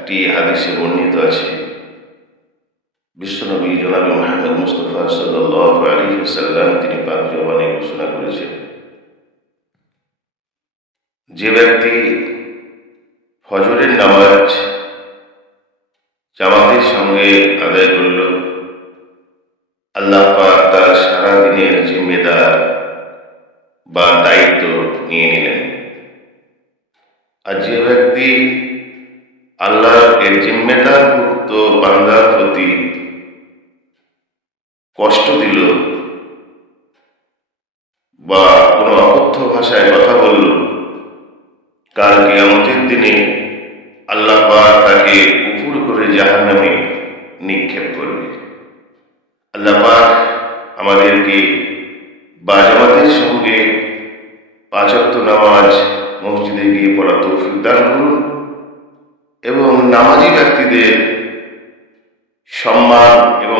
একটি হাদিসে বর্ণিত আছে, বিশ্বনবী জনাবে মুহাম্মদ মুস্তাফা সাল্লাল্লাহু আলাইহি ওয়াসাল্লাম তিনি পাক জবানে ঘোষণা করেছেন, যে ব্যক্তি ফজরের নামাজ জামাতের সঙ্গে আদায় করল, আল্লাহ পাক তার সারাদিনের জিম্মেদার বা দায়িত্ব নিয়ে নিলেন। আর যে ব্যক্তি আল্লাহর এর জিম্মেদারভুক্ত বান্দার প্রতি কষ্ট দিল বা কোনো অকথ্য ভাষায় কথা বলল, কাল কিয়ামতের দিনে আল্লাহ পাক তাকে উপর করে জাহান্নামে নিক্ষেপ করবে। আল্লাহ পাক আমাদেরকে জামাতের সঙ্গে 5 ওয়াক্ত নামাজ মসজিদে গিয়ে পড়া তৌফিক দান করুন এবং নামাজি ব্যক্তিদের সম্মান এবং